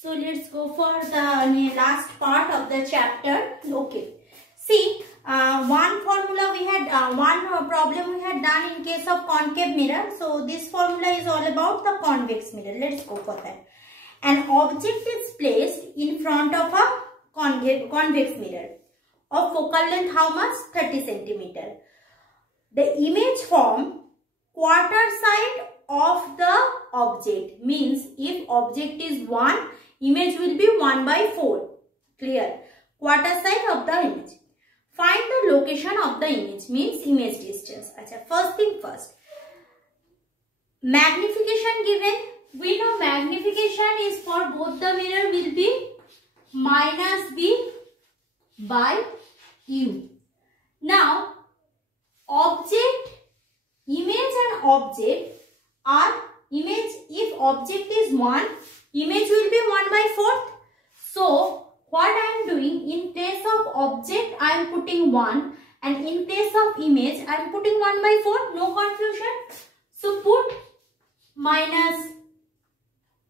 So let's go for the last part of the chapter. Okay. See, one formula we had, one problem we had done in case of concave mirror. So this formula is all about the convex mirror. Let's go for that. An object is placed in front of a convex mirror of focal length how much? 30 centimeter. The image form quarter side of the object, means if object is 1, image will be 1 by 4. Clear? Quarter side of the image. Find the location of the image, means image distance. Achha, first thing first. Magnification given. We know magnification is for both the mirror will be minus b by u. Now, object, image and object are image. If object is 1, image will be 1 by 4th. So, what I am doing, in place of object I am putting 1 and in place of image I am putting 1 by 4. No confusion. So, put minus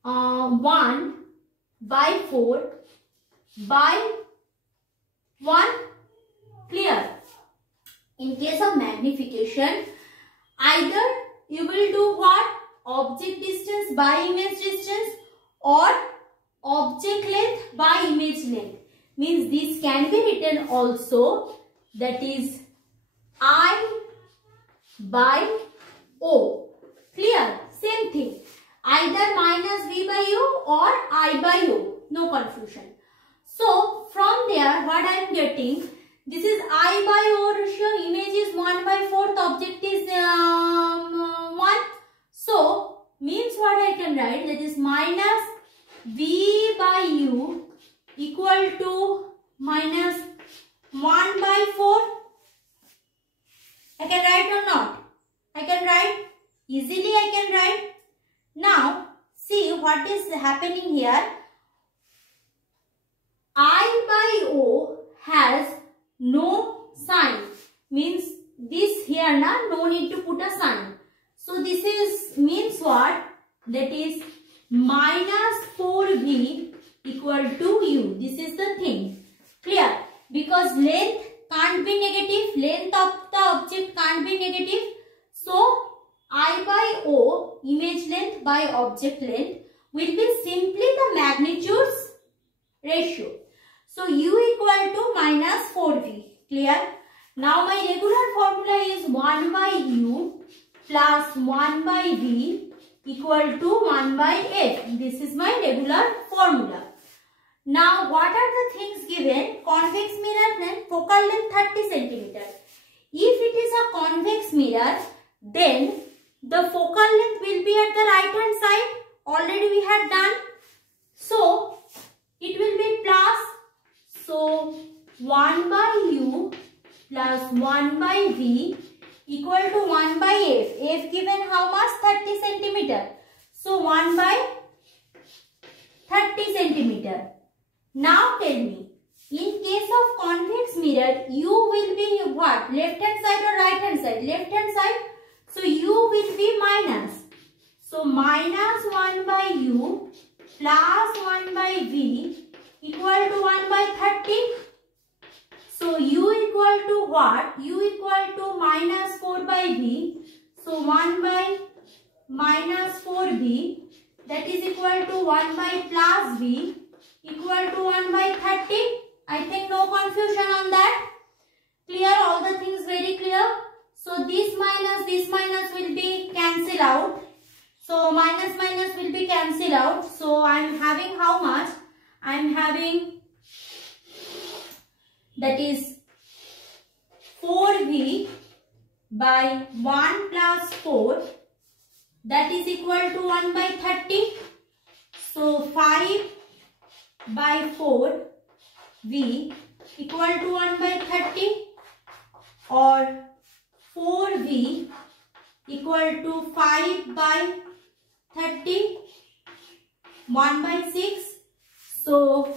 1 by 4 by 1. Clear? In case of magnification, either you will do what? Object distance by image distance or object length by image length. Means this can be written also, that is I by O. Clear? Same thing. Either minus V by U or I by O. No confusion. So, from there what I am getting, this is I by O ratio, image is 1 by 4th, object is 1. So, means what I can write, that is minus V by U equal to minus 1 by 4. I can write or not? I can write. Easily I can write. Now, see what is happening here. I by O has no sign. Means this here no need to put a sign. So, this is means what? That is minus 4V equal to U. This is the thing. Clear? Because length can't be negative. Length of the object can't be negative. So, I by O, image length by object length, will be simply the magnitudes ratio. So, U equal to minus 4V. Clear? Now, my regular formula is 1 by U plus 1 by V equal to 1 by F. This is my regular formula. Now, what are the things given? Convex mirror length, focal length 30 centimeter. If it is a convex mirror, then the focal length will be at the right hand side. Already we had done. So, it will be plus. So, 1 by U plus 1 by V equal to 1 by F. F given how much? 30 centimeter. So, 1 by 30 centimeter. Now, tell me, in case of convex mirror, U will be what? Left hand side or right hand side? Left hand side. So, U will be minus. So, minus 1 by U plus 1 by V equal to 1 by 30. So, U equal to what? U equal to minus 4 by V. So, 1 by minus 4V, that is equal to 1 by plus V equal to 1 by 30. I think no confusion on that. Clear? All the things very clear. So, this minus will be cancelled out. So, minus will be cancelled out. So, I am having how much? I am having, that is 4V by 1 plus 4, that is equal to 1 by 30. So, 5 by 4 V equal to 1 by 30, or 4V equal to 5 by 30, 1 by 6. So,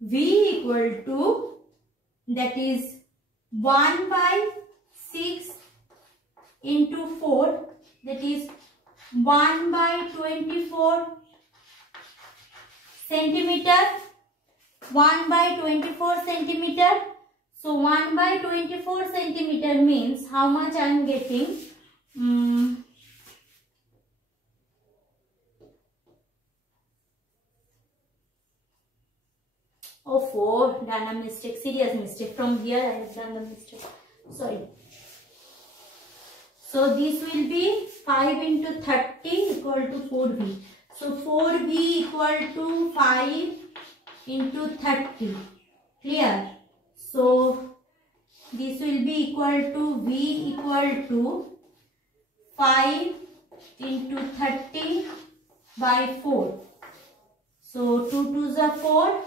V equal to, that is 1 by 6 into 4, that is 1 by 24 centimeter, 1 by 24 centimeter. So 1 by 24 centimeter means how much I am getting? Oh, done a mistake, serious mistake. From here I have done the mistake. Sorry. So this will be 5 into 30 equal to 4V. So 4V equal to 5 into 30. Clear? So this will be equal to V equal to 5 into 30 by 4. So 2 2s are 4.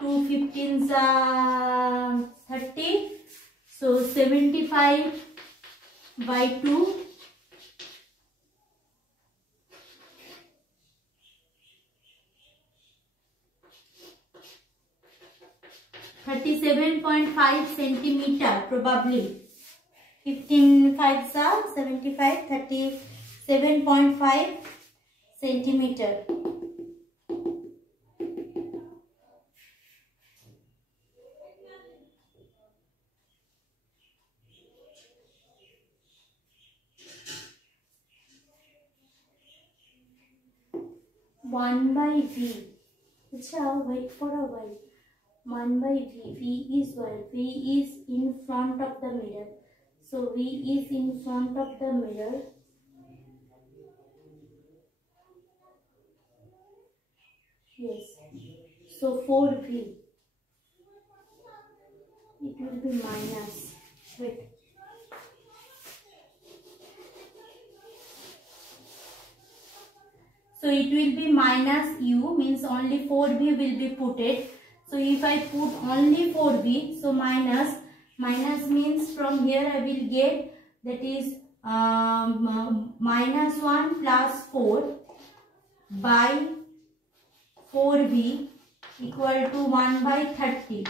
2 15s are 30. So 75 by 2. 37.5 centimeter probably. 15 5s are 75. 37.5 centimeter. One by V. Wait for a while. 1 by V. V is what? V is in front of the mirror. So V is in front of the mirror. Yes. So 4V. It will be minus. Wait. So it will be minus U, means only 4V will be putted. So if I put only 4V, so minus means from here I will get, that is minus 1 plus 4 by 4V equal to 1 by 30.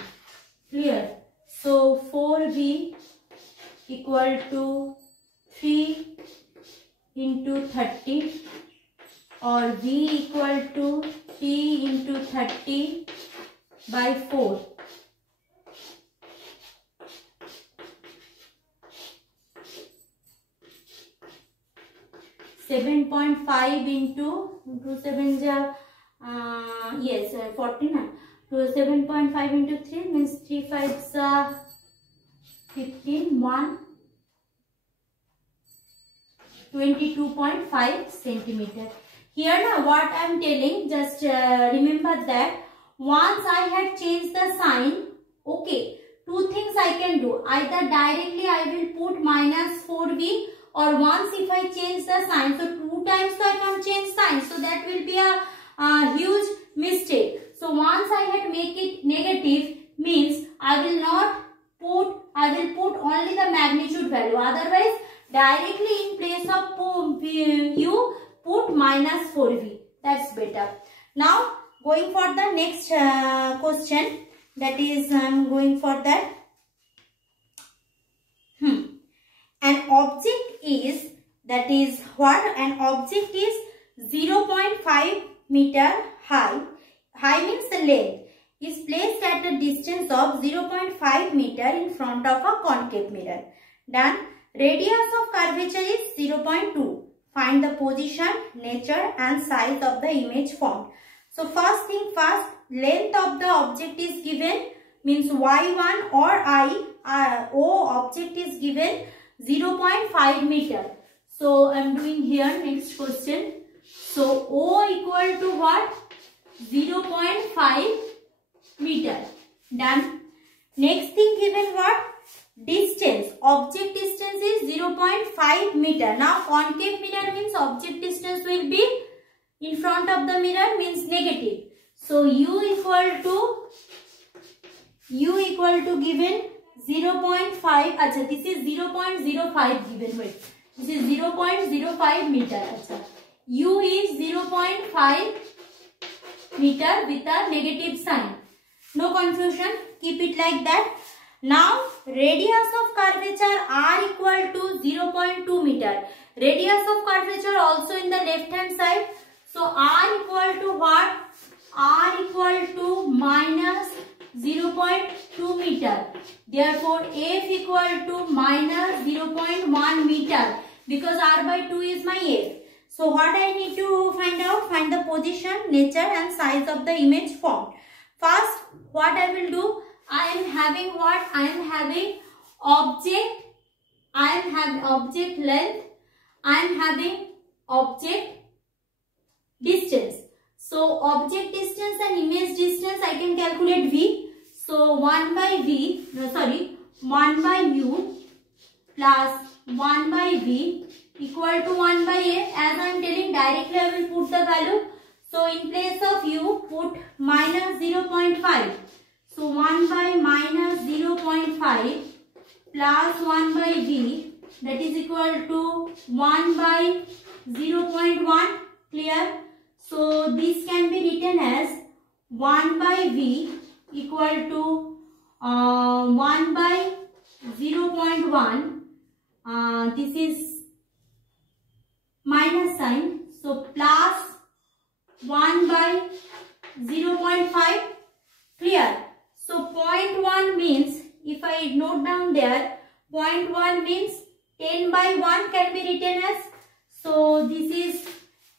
Clear? So 4V equal to 3 into 30, or V equal to 3 into 30 by 4. Seven 7.5 into 2 7s are yes 49. 7.5 into 3 means 3 5s are 15. 1 22.5 centimeter. Here now what I am telling, just remember that once I had changed the sign, okay, two things I can do. Either directly I will put minus 4V, or once if I change the sign, so 2 times so I can change sign, so that will be a huge mistake. So once I had make it negative, means I will put only the magnitude value. Otherwise, directly in place of U, put minus 4V. That's better. Now, going for the next question, that is I am going for that. An object is, that is what? An object is 0.5 meter high. High means the length. Is placed at a distance of 0.5 meter in front of a concave mirror. Done. Radius of curvature is 0.2. Find the position, nature and size of the image formed. So first thing first, length of the object is given, means y1 or O object is given 0.5 meter. So I am doing here next question. So O equal to what? 0.5 meter. Done. Next thing given what? Distance. Object distance is 0.5 meter. Now concave mirror means object distance will be in front of the mirror, means negative. So U equal to given 0.5. Acha, this is 0.05 given. Wait, this is 0.05 meter. Acha. U is 0.5 meter with a negative sign. No confusion. Keep it like that. Now radius of curvature R equal to 0.2 meter. Radius of curvature also in the left hand side. So R equal to what? 0.2 meter. Therefore, F equal to minus 0.1 meter because R by 2 is my F. So, what I need to find out? Find the position, nature and size of the image formed. First, what I will do? I am having what? I am having object. I am having object length. I am having object distance. So, object distance and image distance I can calculate V. So, 1 by U plus 1 by V equal to 1 by F. As I am telling, directly I will put the value. So, in place of U, put minus 0.5. So, 1 by minus 0.5 plus 1 by V, that is equal to 1 by 0.1. Clear? So, this can be written as 1 by V equal to 1 by 0.1. This is minus sign. So, plus 1 by 0.5. Clear? So, 0.1 means, if I note down there, 0.1 means 10 by 1 can be written as. So, this is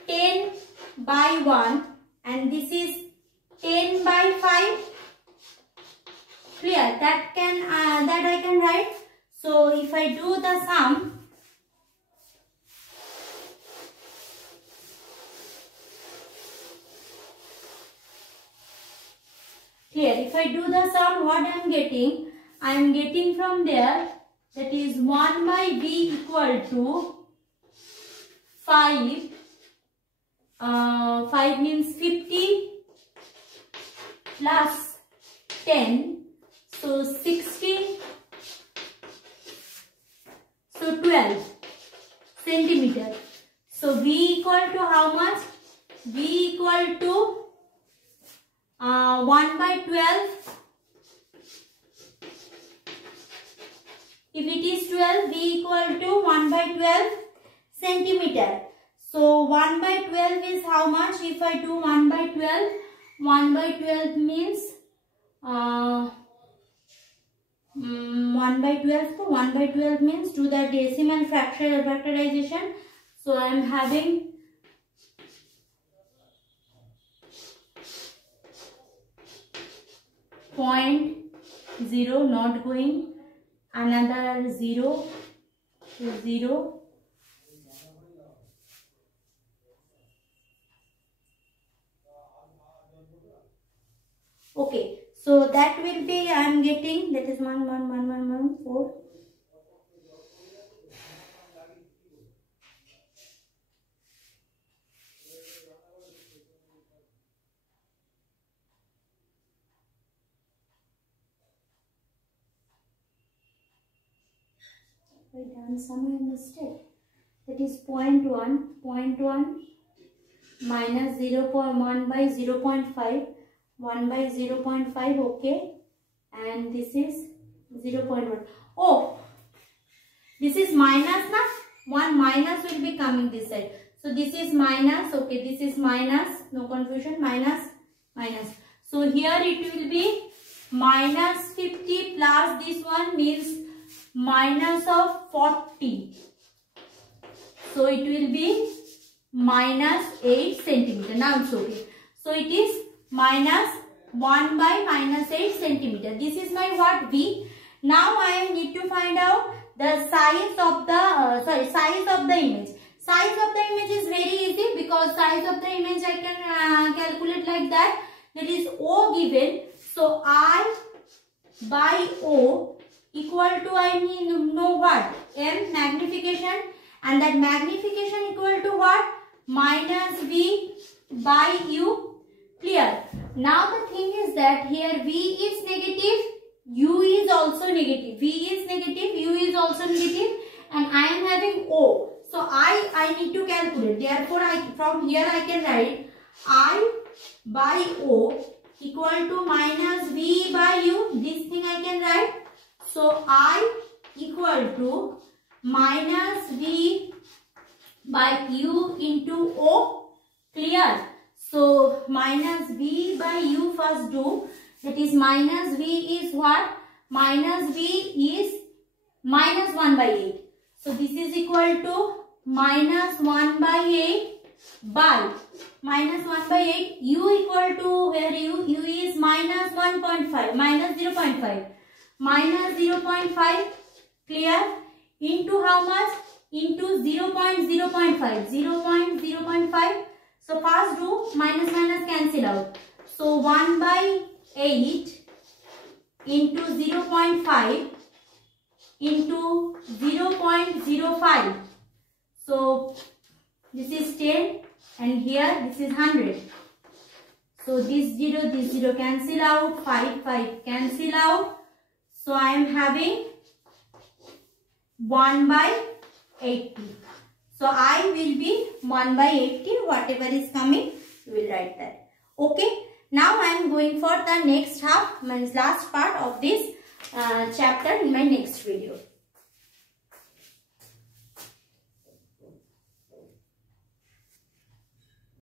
10 by 1 and this is 10 by 5. Clear? That I can write. So, if I do the sum, clear? If I do the sum, what I am getting? I am getting from there, that is 1 by V equal to 5. 5 means 50 plus 10. So, 60. So, 12 centimeter. So, V equal to how much? V equal to 1 by 12. If it is 12, V equal to 1 by 12 centimeter. So, 1 by 12 is how much? If I do 1 by 12, 1 by 12 means 1 by 12. So, 1 by 12 means do the decimal factorization. So, I am having 0.0 not going, another 0, 0. Okay, so that will be, I am getting, that is 1, 1, 1, 1, 1, 4. I done some mistake. That is 0.1 minus 0.1 by 0.5. 1 by 0.5, okay, and this is 0.1. Oh, this is minus na? 1 minus will be coming this side. So, this is minus, okay, this is minus, no confusion, minus, minus. So, here it will be minus 50 plus this one means minus of 40. So, it will be minus 8 centimeter. Now, it's okay. So, it is minus 1 by minus 8 centimeter. This is my what? V. Now I need to find out the size of the size of the image. Size of the image is very easy because size of the image I can calculate like that. That is O given. So I by O equal to, I know what? M magnification, and that magnification equal to what? Minus V by U. Clear? Now the thing is that here V is negative, U is also negative. V is negative, U is also negative, and I am having O. So I need to calculate. Therefore, from here I can write I by O equal to minus V by U. This thing I can write. So I equal to minus V by U into O. Clear? So, minus V by U first do. That is minus v is what? Minus v is minus 1 by 8. So this is equal to minus 1 by 8 by minus 1 by 8. U equal to, where u is minus 1.5, minus 0.5. Minus 0.5, clear? Into how much? Into 0.0.5. 0.0.5. So first do minus minus cancel out. So 1 by 8 into 0.5 into 0.05. So this is 10 and here this is 100. So this 0 cancel out, 5 cancel out. So I am having 1 by 80. So I will be 1 by 80, whatever is coming, you will write that. Okay. Now I am going for the next half, means last part of this chapter in my next video.